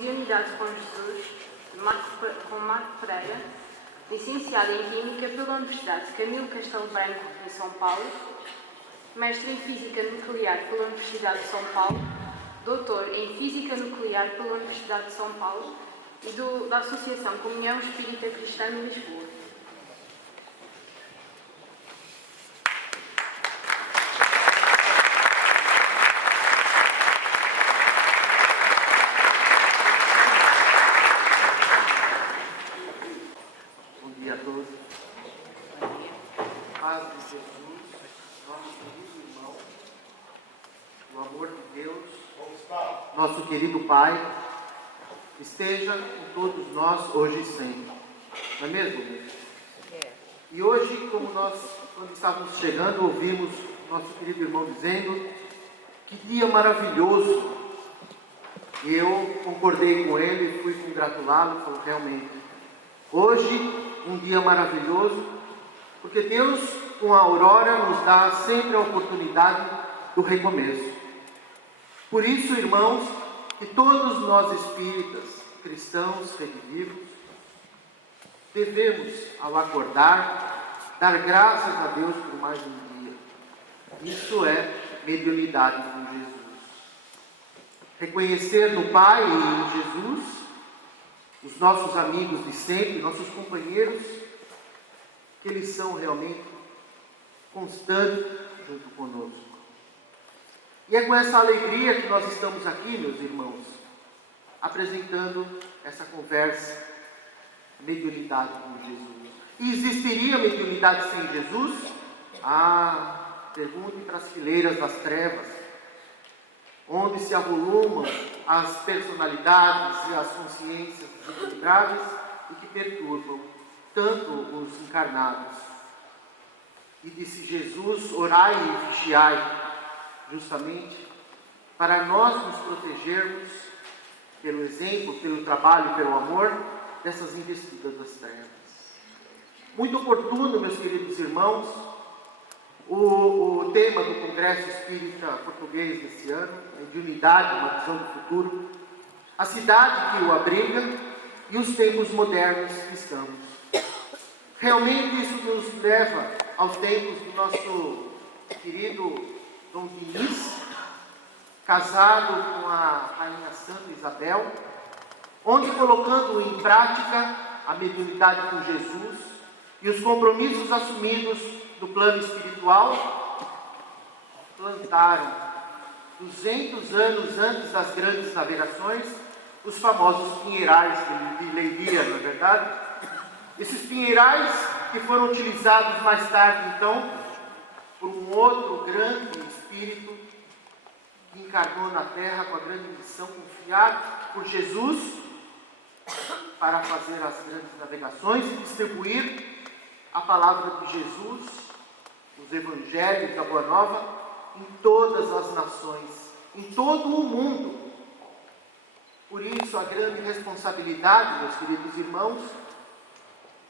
de Unidade com Jesus, com Marco Pereira, licenciado em Química pela Universidade Camilo Castelo Branco, em São Paulo, mestre em Física Nuclear pela Universidade de São Paulo, doutor em Física Nuclear pela Universidade de São Paulo e da Associação Comunhão Espírita Cristã de Lisboa. Nosso querido Pai, esteja com todos nós hoje e sempre. Não é mesmo? E hoje, como nós, quando estávamos chegando, ouvimos nosso querido irmão dizendo que dia maravilhoso. E eu concordei com ele e fui congratulá-lo, falou realmente. Hoje, um dia maravilhoso, porque Deus, com a aurora, nos dá sempre a oportunidade do recomeço. Por isso, irmãos, que todos nós espíritas, cristãos, redivivos, devemos, ao acordar, dar graças a Deus por mais um dia. Isso é mediunidade com Jesus. Reconhecer no Pai e em Jesus os nossos amigos de sempre, nossos companheiros, que eles são realmente constantes junto conosco. E é com essa alegria que nós estamos aqui, meus irmãos, apresentando essa conversa, mediunidade com Jesus. E existiria mediunidade sem Jesus? Pergunte para as fileiras das trevas, onde se avolumam as personalidades e as consciências desequilibradas e que perturbam tanto os encarnados. E disse Jesus: orai e vigiai, justamente para nós nos protegermos pelo exemplo, pelo trabalho, pelo amor dessas investidas das trevas. Muito oportuno, meus queridos irmãos, o tema do Congresso Espírita Português desse ano, de unidade, uma visão do futuro, a cidade que o abriga e os tempos modernos que estamos. Realmente isso nos leva aos tempos do nosso querido Dom Diniz, casado com a Rainha Santa Isabel, onde, colocando em prática a mediunidade com Jesus e os compromissos assumidos do plano espiritual, plantaram, 200 anos antes das grandes navegações, os famosos pinheirais de Leiria, não é verdade? Esses pinheirais que foram utilizados mais tarde, então, por um outro grande espírito que encarnou na terra com a grande missão, confiado por Jesus para fazer as grandes navegações e distribuir a palavra de Jesus, os evangelhos da Boa Nova, em todas as nações, em todo o mundo. Por isso, a grande responsabilidade, meus queridos irmãos,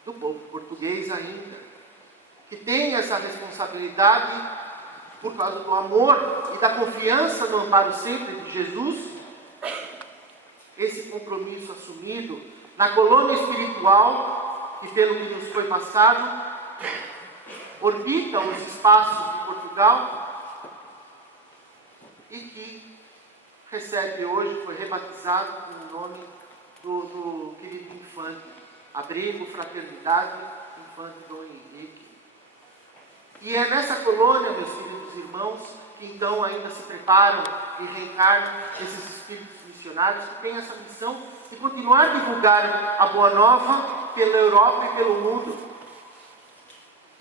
do povo português ainda, que tem essa responsabilidade por causa do amor e da confiança no amparo sempre de Jesus, esse compromisso assumido na colônia espiritual, que pelo que nos foi passado, orbita os espaços de Portugal e que recebe hoje, foi rebatizado com o nome do querido infante, Abrigo, Fraternidade, Infante Dom Henrique. E é nessa colônia, meus queridos irmãos, que então ainda se preparam e reencarnam esses espíritos missionários que têm essa missão de continuar a divulgar a Boa Nova pela Europa e pelo mundo.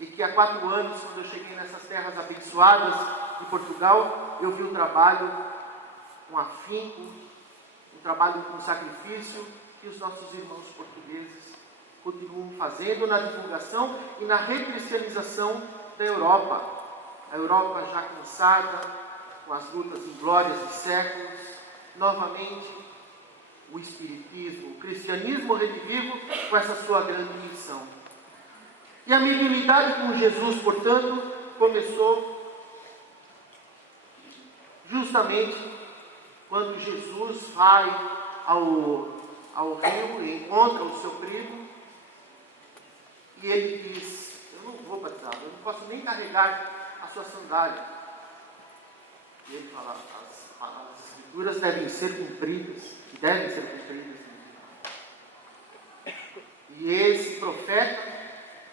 E que há 4 anos, quando eu cheguei nessas terras abençoadas de Portugal, eu vi um trabalho com afinco, um trabalho com sacrifício que os nossos irmãos portugueses continuam fazendo na divulgação e na recristianização da Europa. A Europa já cansada, com as lutas inglórias de séculos, novamente o Espiritismo, o cristianismo redivivo com essa sua grande missão. E a mediunidade com Jesus, portanto, começou justamente quando Jesus vai ao rio e encontra o seu primo. E ele diz: eu não vou batizá-lo, eu não posso nem carregar a sua sandália. E ele fala: as escrituras devem ser cumpridas, e devem ser cumpridas. E esse profeta,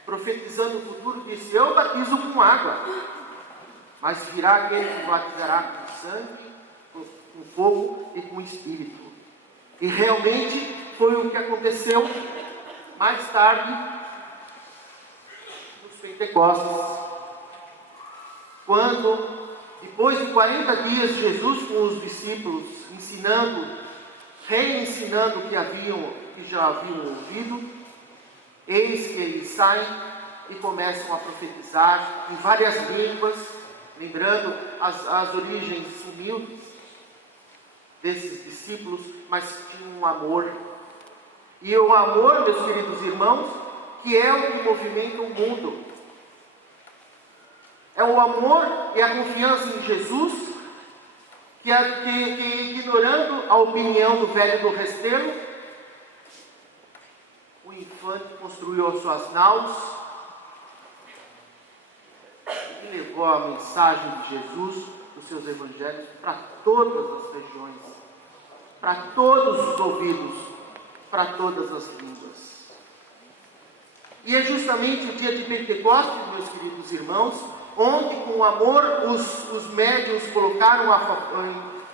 profetizando o futuro, disse: eu batizo com água, mas virá aquele que batizará com sangue, com fogo e com espírito. E realmente foi o que aconteceu mais tarde nos Pentecostes, quando, depois de 40 dias, Jesus com os discípulos reensinando o que já haviam ouvido, eis que eles saem e começam a profetizar em várias línguas, lembrando as origens humildes desses discípulos, mas tinham um amor. E o amor, meus queridos irmãos, que é o que movimenta o mundo. É o amor e a confiança em Jesus, que ignorando a opinião do velho do resteiro, o infante construiu as suas naus e levou a mensagem de Jesus, dos seus evangelhos, para todas as regiões, para todos os ouvidos, para todas as línguas. E é justamente o dia de Pentecostes, meus queridos irmãos, onde com amor os médiuns colocaram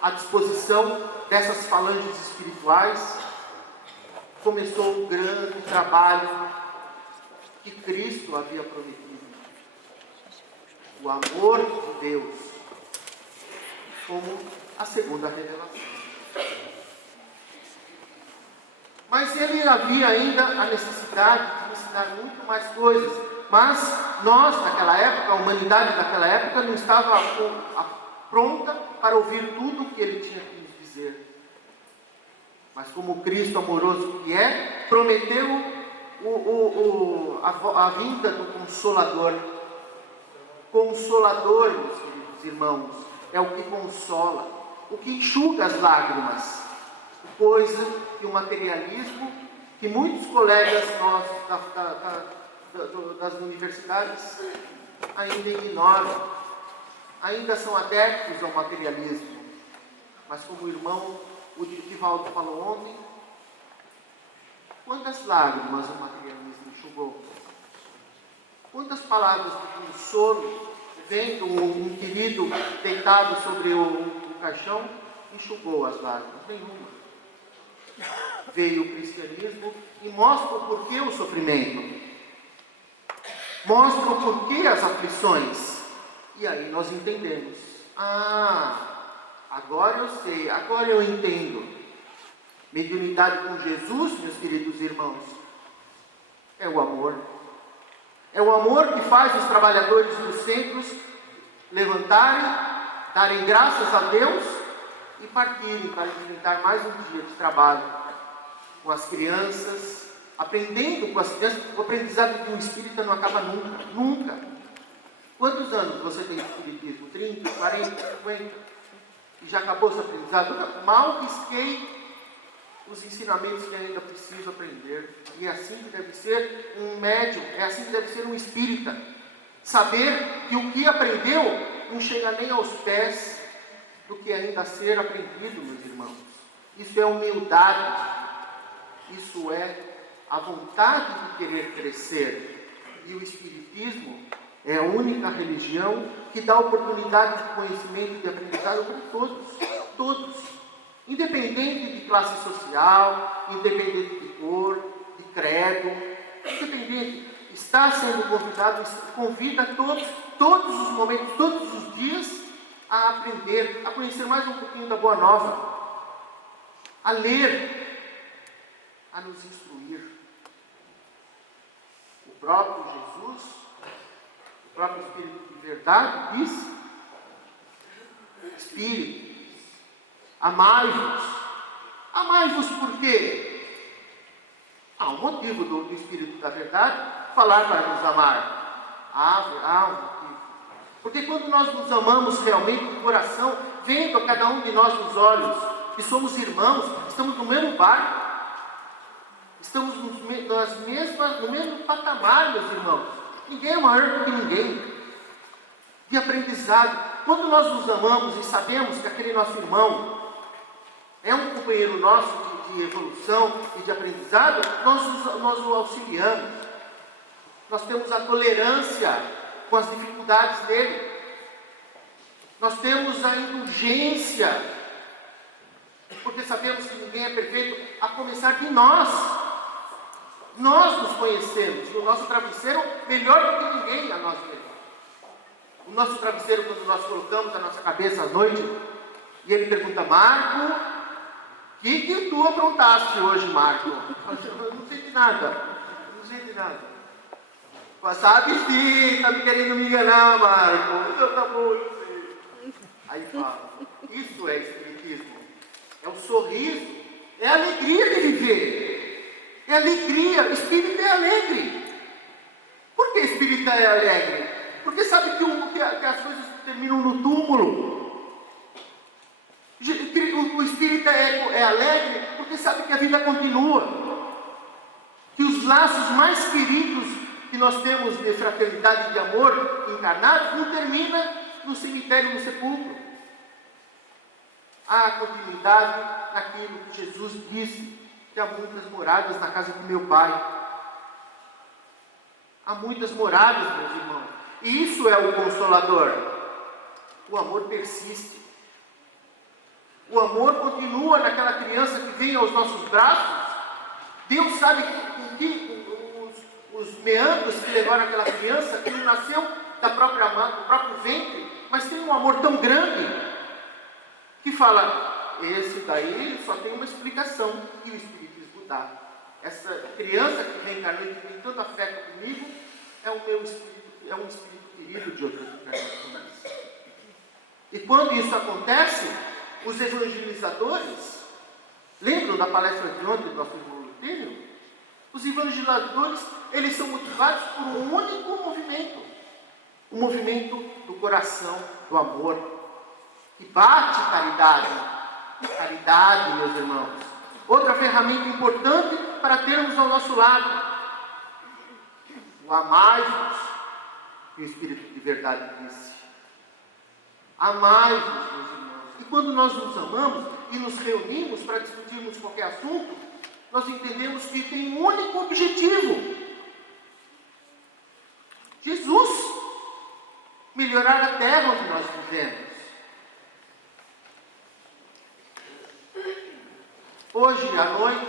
à disposição dessas falanges espirituais, começou o grande trabalho que Cristo havia prometido. O amor de Deus como a segunda revelação. Mas ele havia ainda a necessidade de ensinar muito mais coisas. Mas nós, naquela época, a humanidade daquela época não estava pronta para ouvir tudo o que ele tinha que nos dizer. Mas como Cristo amoroso que é, prometeu a vinda do Consolador. Consolador, meus queridos irmãos, é o que consola, o que enxuga as lágrimas. Coisa que o materialismo, que muitos colegas nossos das universidades ainda ignoram, ainda são adeptos ao materialismo. Mas como o irmão o Divaldo falou ontem, quantas lágrimas o materialismo enxugou? Quantas palavras de consolo, vendo um querido deitado sobre o caixão, enxugou as lágrimas? Nenhuma. Veio o cristianismo e mostra o porquê o sofrimento, mostra o porquê as aflições, e aí nós entendemos. Agora eu sei, agora eu entendo. Mediunidade com Jesus, meus queridos irmãos, é o amor. É o amor que faz os trabalhadores dos centros levantarem, darem graças a Deus e partirem para enfrentar mais um dia de trabalho com as crianças, aprendendo com as crianças. O aprendizado de um espírita não acaba nunca, nunca. Quantos anos você tem de espiritismo? 30, 40, 50? E já acabou seu aprendizado? Mal risquei os ensinamentos que ainda preciso aprender. E é assim que deve ser um médium, é assim que deve ser um espírita. Saber que o que aprendeu não chega nem aos pés do que ainda a ser aprendido, meus irmãos. Isso é humildade, isso é a vontade de querer crescer. E o espiritismo é a única religião que dá oportunidade de conhecimento e de aprendizado para todos, todos, independente de classe social, independente de cor, de credo, independente. Está sendo convidado, convida todos os momentos, todos os dias, a aprender, a conhecer mais um pouquinho da Boa Nova, a ler, a nos instruir. O próprio Jesus, o próprio Espírito de verdade diz: Espírito, amai-vos. Amai-vos por quê? Há um motivo do Espírito da verdade falar para nos amar. Há um motivo. Porque quando nós nos amamos realmente de coração, vendo a cada um de nós nos olhos, que somos irmãos, estamos no mesmo barco, estamos no mesmo patamar, meus irmãos. Ninguém é maior do que ninguém. De aprendizado, quando nós nos amamos e sabemos que aquele nosso irmão é um companheiro nosso de evolução e de aprendizado, nós o auxiliamos. Nós temos a tolerância com as dificuldades dele. Nós temos a indulgência, porque sabemos que ninguém é perfeito, a começar de nós. Nós nos conhecemos, e o nosso travesseiro melhor do que ninguém a nós mesmos. O nosso travesseiro, quando nós colocamos a nossa cabeça à noite, e ele pergunta: Marco, o que tu aprontaste hoje, Marco? Eu não sei de nada, Sabe sim, está me querendo me enganar, Marco. Então tá bom, eu sei. Aí fala: isso é espiritismo, é o sorriso, é a alegria de viver, é alegria. O espírito é alegre. Por que espírita é alegre? Porque sabe que as coisas terminam no túmulo. O espírita é alegre porque sabe que a vida continua. Que os laços mais queridos que nós temos de fraternidade e de amor encarnados não termina no cemitério, no sepulcro. Há continuidade naquilo que Jesus disse, que há muitas moradas na casa de meu Pai. Há muitas moradas, meus irmãos. E isso é o Consolador. O amor persiste. O amor continua naquela criança que vem aos nossos braços. Deus sabe os meandros que levaram aquela criança, que não nasceu do próprio ventre, mas tem um amor tão grande, que fala: esse daí só tem uma explicação, e o Espiritismo dá. Essa criança que reencarnou e que tem tanto afeto comigo, é um espírito querido de outras encarnações. E quando isso acontece, os evangelizadores, lembram da palestra de ontem do nosso irmão Lutênio? Os evangelizadores, eles são motivados por um único movimento, o movimento do coração, do amor, que bate caridade, meus irmãos. Outra ferramenta importante para termos ao nosso lado: o amai-vos, que o Espírito de verdade disse. Amai-vos, meus irmãos. E quando nós nos amamos e nos reunimos para discutirmos qualquer assunto, nós entendemos que tem um único objetivo: Jesus, melhorar a terra onde nós vivemos. Hoje à noite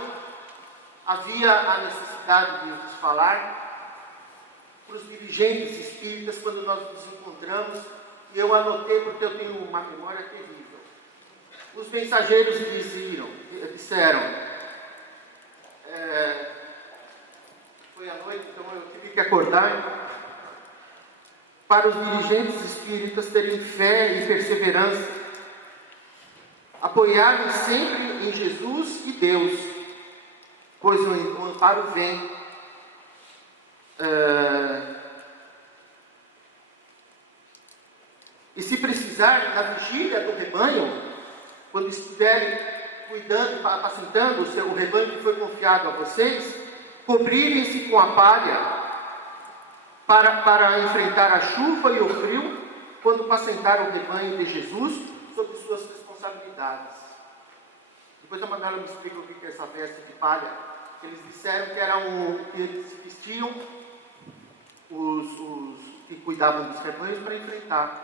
havia a necessidade de nos falar para os dirigentes espíritas quando nós nos encontramos, e eu anotei porque eu tenho uma memória terrível. Os mensageiros disseram, foi à noite, então eu tive que acordar, para os dirigentes espíritas terem fé e perseverança, apoiarem sempre em Jesus e Deus, pois o amparo vem. E se precisar, na vigília do rebanho, quando estiverem cuidando, apacentando o rebanho que foi confiado a vocês, cobrirem-se com a palha para enfrentar a chuva e o frio, quando apacentar o rebanho de Jesus sob suas responsabilidades. Depois a Manuela me explica o que é essa veste de palha. Eles disseram que eles vestiam os que cuidavam dos rebanhos para enfrentar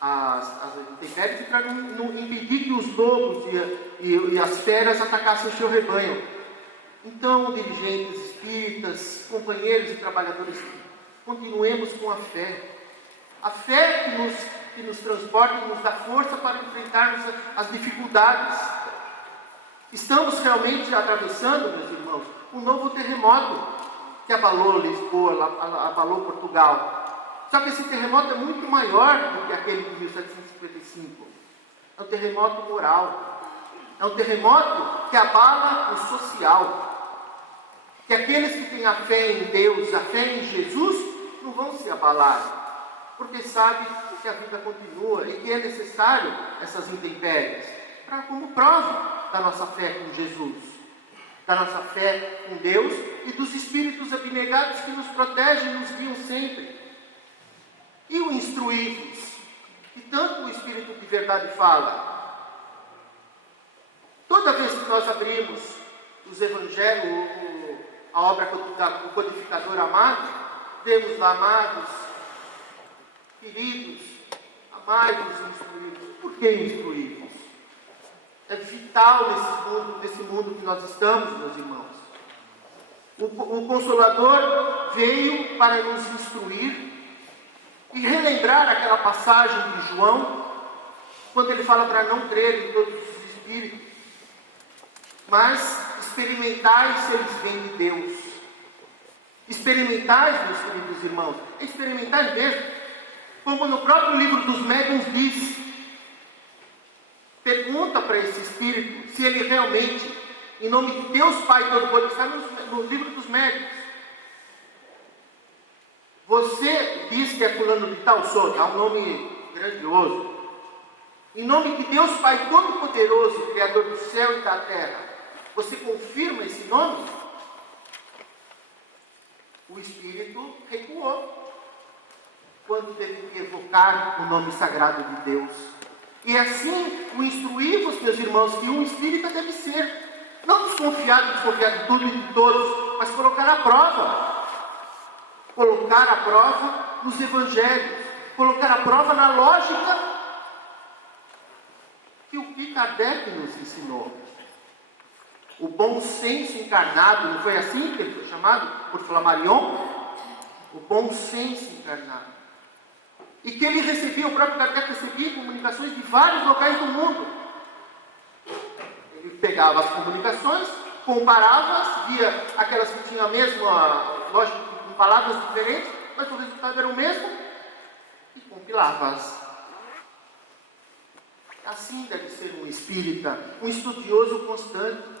as intempéries e para não impedir que os lobos e as feras atacassem o seu rebanho. Então, dirigentes espíritas, companheiros e trabalhadores, continuemos com a fé. A fé que nos transporta e nos dá força para enfrentarmos as dificuldades. Estamos realmente atravessando, meus irmãos, um novo terremoto que abalou Lisboa, abalou Portugal. Só que esse terremoto é muito maior do que aquele de 1755. É um terremoto moral. É um terremoto que abala o social. Que aqueles que têm a fé em Deus, a fé em Jesus, não vão se abalar. Porque sabem que a vida continua e que é necessário essas intempéries como prova da nossa fé com Jesus, da nossa fé com Deus e dos espíritos abnegados que nos protegem e nos guiam sempre. E o instruí-vos, que tanto o Espírito de verdade fala. Toda vez que nós abrimos os Evangelhos, a obra do codificador amado, temos lá, amados, queridos, amai-vos e instruí-vos. Por que instruí-vos? É vital nesse mundo que nós estamos, meus irmãos. O Consolador veio para nos instruir e relembrar aquela passagem de João, quando ele fala para não crer em todos os espíritos, mas experimentai se eles vêm de Deus. Experimentai, meus queridos irmãos, experimentai mesmo, como no próprio livro dos médiuns diz. Pergunta para esse espírito se ele realmente, em nome de Deus Pai Todo-Poderoso, está no livro dos médiuns. Você diz que é fulano de tal, sou, dá um nome grandioso. Em nome de Deus Pai Todo-Poderoso, Criador do céu e da terra, você confirma esse nome? O Espírito recuou quando teve que evocar o nome sagrado de Deus. E assim, o instruí-vos, meus irmãos, que um espírita deve ser, não desconfiado de tudo e de todos, mas colocar à prova. Colocar à prova nos evangelhos, colocar à prova na lógica que o que Kardec nos ensinou. O bom senso encarnado, não foi assim que ele foi chamado por Flammarion? O bom senso encarnado. E que ele recebia, o próprio Kardec recebia comunicações de vários locais do mundo. Ele pegava as comunicações, comparava-as, via aquelas que tinham a mesma, lógico, com palavras diferentes, mas o resultado era o mesmo, e compilava-as. Assim deve ser um espírita, um estudioso constante.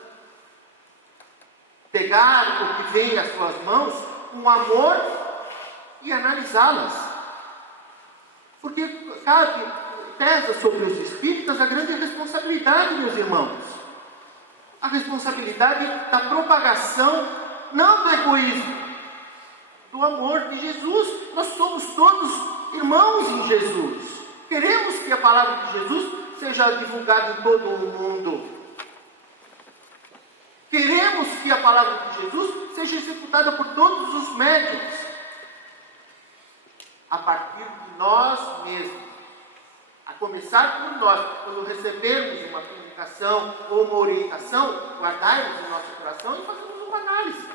Pegar o que vem às suas mãos com amor e analisá-las. Porque pesa sobre os espíritas a grande responsabilidade, meus irmãos. A responsabilidade da propagação, não do egoísmo, do amor de Jesus. Nós somos todos irmãos em Jesus. Queremos que a palavra de Jesus seja divulgada em todo o mundo. Queremos que a palavra de Jesus seja executada por todos os médiuns. A partir de nós mesmos. A começar por nós. Quando recebermos uma comunicação ou uma orientação, guardarmos o nosso coração e fazermos uma análise.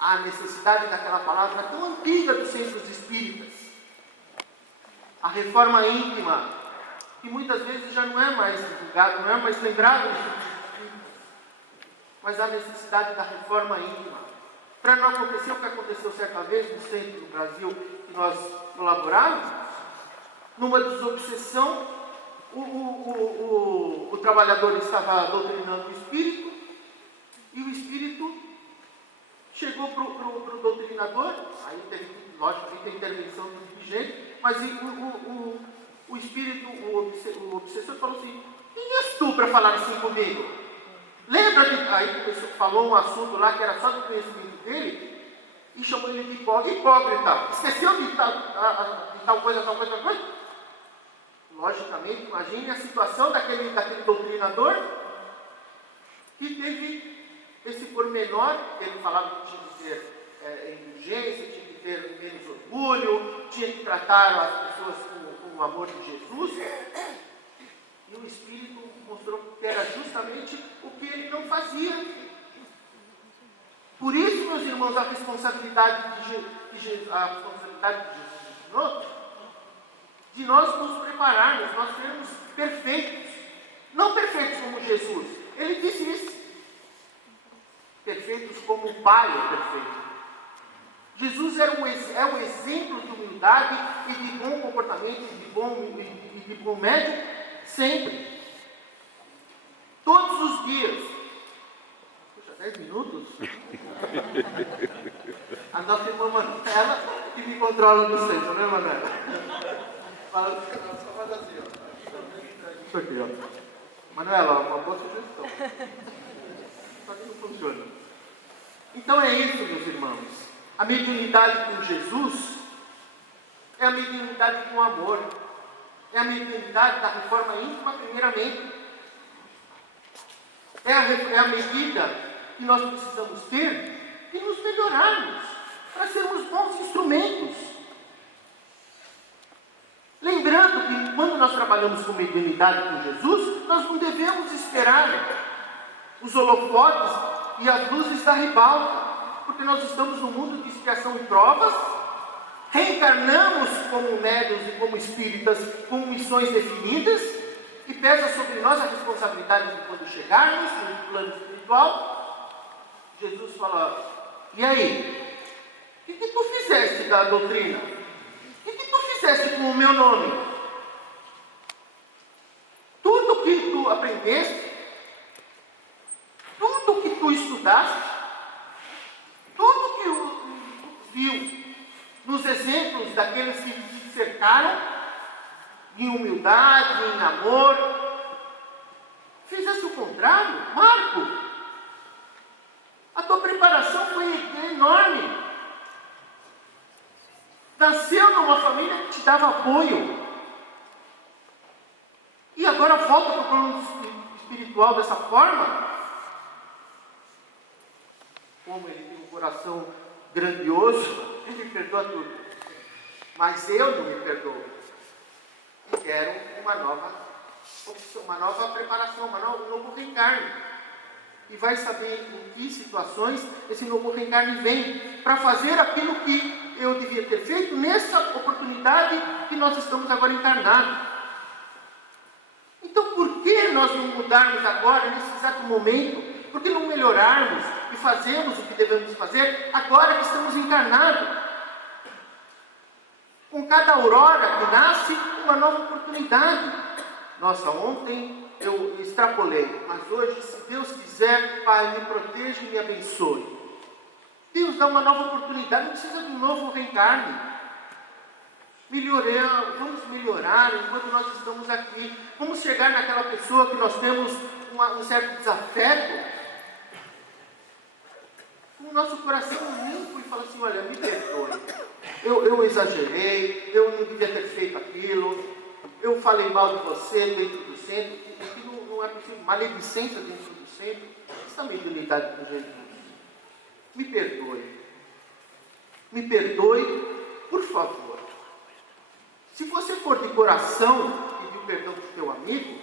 A necessidade daquela palavra tão antiga dos centros espíritas. A reforma íntima, que muitas vezes já não é mais divulgada, não é mais lembrada nos centros espíritas. Mas a necessidade da reforma íntima. Para não acontecer o que aconteceu certa vez no centro do Brasil, que nós colaboramos, numa desobsessão, o trabalhador estava doutrinando o espírito, e o espírito chegou para o doutrinador, aí teve, logicamente, a intervenção do dirigente, mas o espírito, o obsessor falou assim: quem és tu para falar assim comigo? Lembra que aí falou um assunto lá que era só do conhecimento dele e chamou ele de hipócrita. Esqueceu de tal coisa, tal coisa, tal coisa? Logicamente, imagine a situação daquele doutrinador que teve esse pormenor. Ele falava que tinha que ter indulgência, tinha que ter menos orgulho, tinha que tratar as pessoas com o amor de Jesus. E o Espírito mostrou que era justamente o que ele não fazia. Por isso, meus irmãos, a responsabilidade de Jesus ensinou, de nós nos prepararmos, nós sermos perfeitos. Não perfeitos como Jesus. Ele disse isso. Perfeitos como o Pai é perfeito. Jesus é o exemplo de humildade e de bom comportamento, de bom médico, sempre. Todos os dias. Puxa, 10 minutos? A nossa irmã Manuela que me controla no centro, né, Manuela? Fala, só faz assim, ó. Isso aqui, ó. Manuela, uma boa sugestão. Só que não funciona. Então é isso, meus irmãos. A mediunidade com Jesus é a mediunidade com amor. É a mediunidade da reforma íntima, primeiramente. É a medida que nós precisamos ter de nos melhorarmos, para sermos bons instrumentos. Lembrando que quando nós trabalhamos com mediunidade com Jesus, nós não devemos esperar os holofotes e as luzes da ribalta, porque nós estamos no mundo de expiação e provas, reencarnamos como médiuns e como espíritas com missões definidas, e pesa sobre nós a responsabilidade de quando chegarmos no plano espiritual. Jesus fala: e aí? O que tu fizeste da doutrina? O que tu fizeste com o meu nome? Tudo que tu aprendeste, tudo que tu estudaste, tudo que tu viu nos exemplos daqueles que te cercaram, em humildade, em amor, fizeste o contrário? Marco, a tua preparação foi enorme. Nasceu numa família que te dava apoio. E agora volta para o plano espiritual dessa forma? Como ele tem um coração grandioso, ele perdoa tudo. Mas eu não me perdoo. Eu quero uma nova opção, uma nova preparação, um novo reencarne. E vai saber em que situações esse novo reencarne vem para fazer aquilo que eu devia ter feito nessa oportunidade que nós estamos agora encarnados. Então, por que nós não mudarmos agora, nesse exato momento? Por que não melhorarmos e fazermos o que devemos fazer agora que estamos encarnados? Com cada aurora que nasce, uma nova oportunidade. Nossa, ontem eu extrapolei, mas hoje, se Deus quiser, Pai, me proteja e me abençoe. Deus dá uma nova oportunidade, não precisa de um novo reencarne. Vamos melhorar enquanto nós estamos aqui. Vamos chegar naquela pessoa que nós temos um certo desafeto, com o nosso coração limpo, e falar assim: olha, me perdoe. Eu exagerei, eu não devia ter feito aquilo, eu falei mal de você dentro do centro, aquilo não é possível, maledicência dentro do centro. Essa mediunidade com Jesus. Me perdoe, por favor. Se você for de coração pedir perdão para o teu amigo,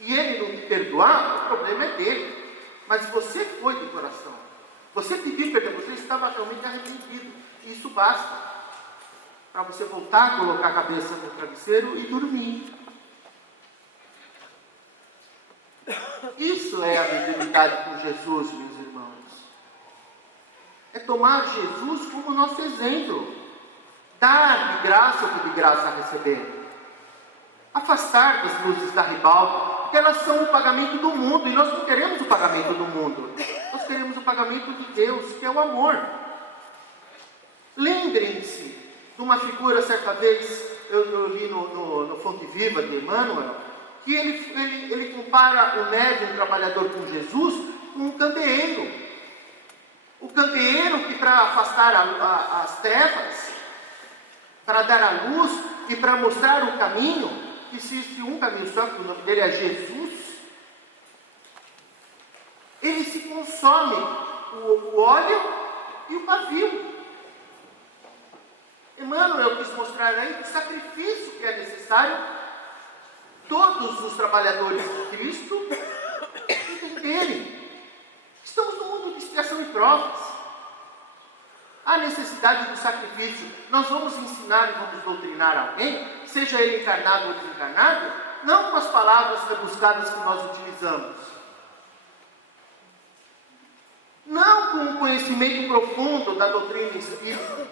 e ele não te perdoar, o problema é dele. Mas você foi de coração. Você pediu perdão, você estava realmente arrependido. Isso basta para você voltar a colocar a cabeça no travesseiro e dormir. Isso é a mediunidade com Jesus, meus irmãos. É tomar Jesus como nosso exemplo. Dar de graça o que de graça receber. Afastar das luzes da ribalta, porque elas são o pagamento do mundo, e nós não queremos o pagamento do mundo. Nós queremos o pagamento de Deus, que é o amor. Lembrem-se de uma figura, certa vez, eu li no Fonte Viva de Emmanuel, que ele compara o médium trabalhador com Jesus com um candeeiro. O candeeiro que, para afastar as trevas, para dar a luz e para mostrar o caminho, que existe um caminho só, que o nome dele é Jesus, ele se consome o óleo e o pavio. Emmanuel quis mostrar aí o sacrifício que é necessário todos os trabalhadores de Cristo entenderem. Estamos no mundo de expiação e provas. Há necessidade do sacrifício. Nós vamos ensinar e vamos doutrinar alguém, seja ele encarnado ou desencarnado, não com as palavras rebuscadas que nós utilizamos. Não com o conhecimento profundo da doutrina espírita.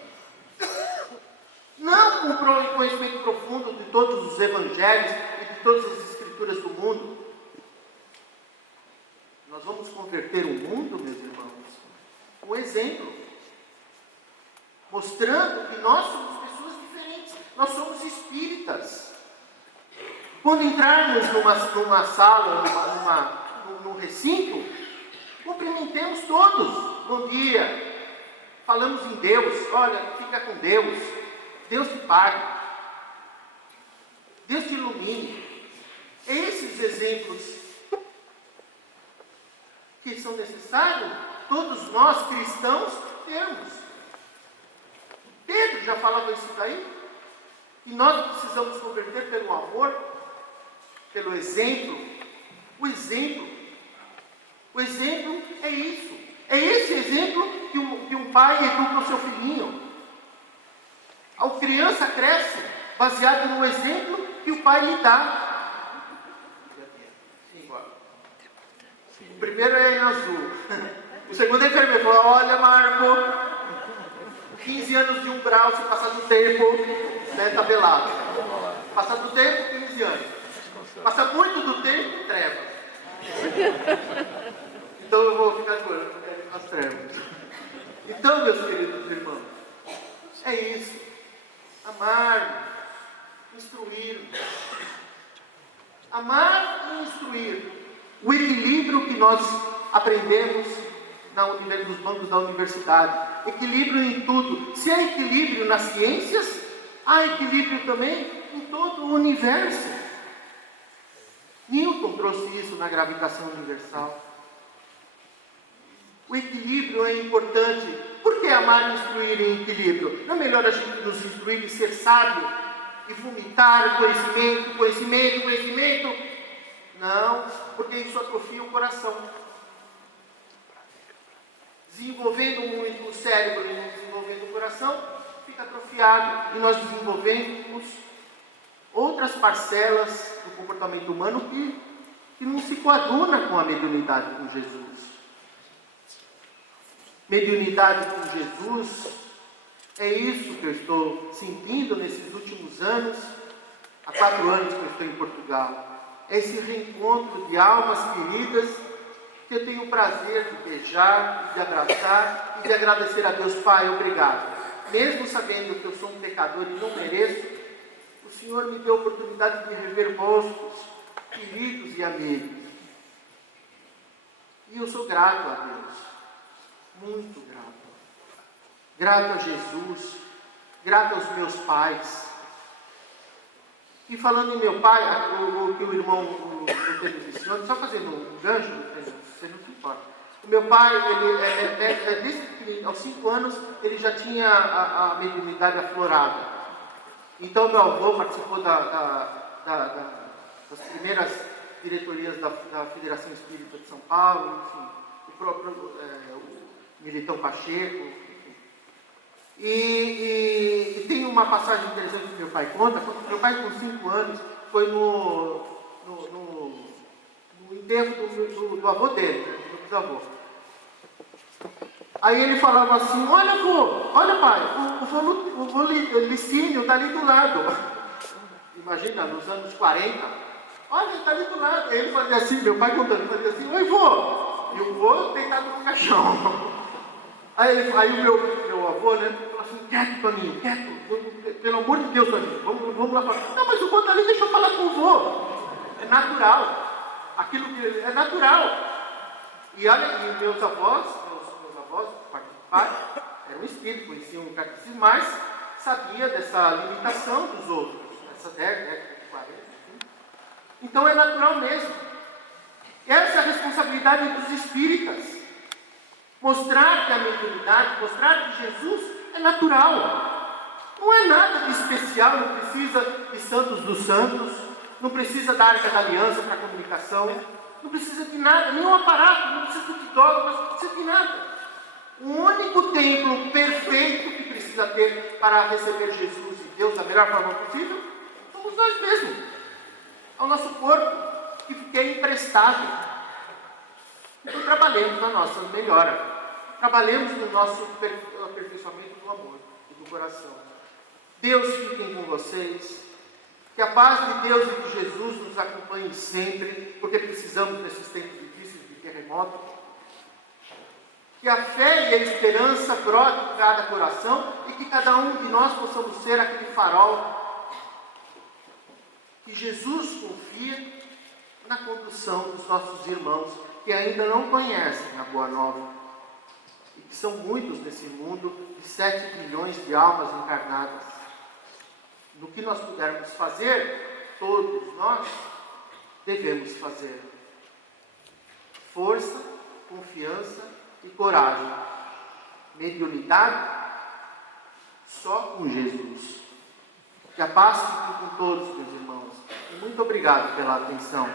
Não com o conhecimento profundo de todos os evangelhos e de todas as escrituras do mundo. Nós vamos converter o mundo, meus irmãos, com um exemplo. Mostrando que nós somos pessoas diferentes. Nós somos espíritas. Quando entrarmos numa sala, num recinto, cumprimentemos todos. Bom dia. Falamos em Deus. Olha, fica com Deus. Deus te pague. Deus te ilumine. Esses exemplos que são necessários, todos nós cristãos temos. Pedro já falava isso daí. E nós precisamos converter pelo amor, pelo exemplo. O exemplo é isso. É esse exemplo que um pai educa o seu filhinho. A criança cresce baseado no exemplo que o pai lhe dá. O primeiro é em azul. O segundo é em vermelho. Falou, olha, Marco, 15 anos de umbral, se passar do tempo, né, tabelado. Passar do tempo, 15 anos. Passar muito do tempo, trevas. Então eu vou ficar de olho nas trevas. Então, meus queridos irmãos, é isso. Amar, instruir. Amar e instruir. O equilíbrio que nós aprendemos nos bancos da universidade. Equilíbrio em tudo. Se há equilíbrio nas ciências, há equilíbrio também em todo o universo. Newton trouxe isso na gravitação universal. O equilíbrio é importante. Por que amar e instruir em equilíbrio? Não é melhor a gente nos instruir e ser sábio e vomitar conhecimento? Não, porque isso atrofia o coração. Desenvolvendo muito o cérebro e não desenvolvendo o coração, fica atrofiado. E nós desenvolvemos outras parcelas do comportamento humano que não se coaduna com a mediunidade com Jesus. Mediunidade com Jesus é isso que eu estou sentindo nesses últimos anos, há 4 anos que eu estou em Portugal. É esse reencontro de almas queridas que eu tenho o prazer de beijar, de abraçar e de agradecer a Deus. Pai, obrigado. Mesmo sabendo que eu sou um pecador e não mereço, o Senhor me deu a oportunidade de rever rostos queridos e amigos. E eu sou grato a Deus, muito grato. Grato a Jesus, grato aos meus pais. E falando em meu pai, o que o irmão nos ensinou, só fazendo um gancho, você não se importa. O meu pai, desde que aos 5 anos, ele já tinha a mediunidade aflorada. Então, meu avô participou das primeiras diretorias da Federação Espírita de São Paulo, enfim, o próprio o Militão Pacheco. E tem uma passagem interessante que meu pai conta. Meu pai, com 5 anos, foi no enterro do avô dele, do bisavô. Aí ele falava assim, olha pai, o vô Licínio está ali do lado. Imagina, nos anos 40, olha, ele está ali do lado. Aí ele fazia assim, meu pai contando, fazia assim, oi vô, e o vô deitado no caixão. Aí o meu avô, né, falou assim, quieto, Toninho, quieto, pelo amor de Deus, Toninho, vamos lá falar. Não, mas o vô está ali, deixa eu falar com o vô. É natural. Aquilo que é natural. E olha, e meus avós, parte do pai, eram espíritos, conheciam o catecismo, mas sabia dessa limitação dos outros, nessa década de 40. Assim. Então é natural mesmo. Essa é a responsabilidade dos espíritas. Mostrar que a mediunidade, mostrar que Jesus é natural. Não é nada de especial, não precisa de santos dos santos, não precisa da Arca da Aliança para comunicação, não precisa de nada, nenhum aparato, não precisa de dogmas, não precisa de nada. O único templo perfeito que precisa ter para receber Jesus e Deus da melhor forma possível, somos nós mesmos. É o nosso corpo, que é emprestado. Então trabalhemos na nossa melhora. Trabalhemos no nosso aperfeiçoamento do amor e do coração. Deus fique com vocês. Que a paz de Deus e de Jesus nos acompanhe sempre, porque precisamos nesses tempos difíceis de terremoto. Que a fé e a esperança brotem em cada coração e que cada um de nós possamos ser aquele farol que Jesus confia na condução dos nossos irmãos que ainda não conhecem a Boa Nova. E que são muitos nesse mundo de 7 bilhões de almas encarnadas. No que nós pudermos fazer, todos nós devemos fazer. Força, confiança e coragem. Mediunidade, só com Jesus. Que a paz fique com todos, meus irmãos. E muito obrigado pela atenção.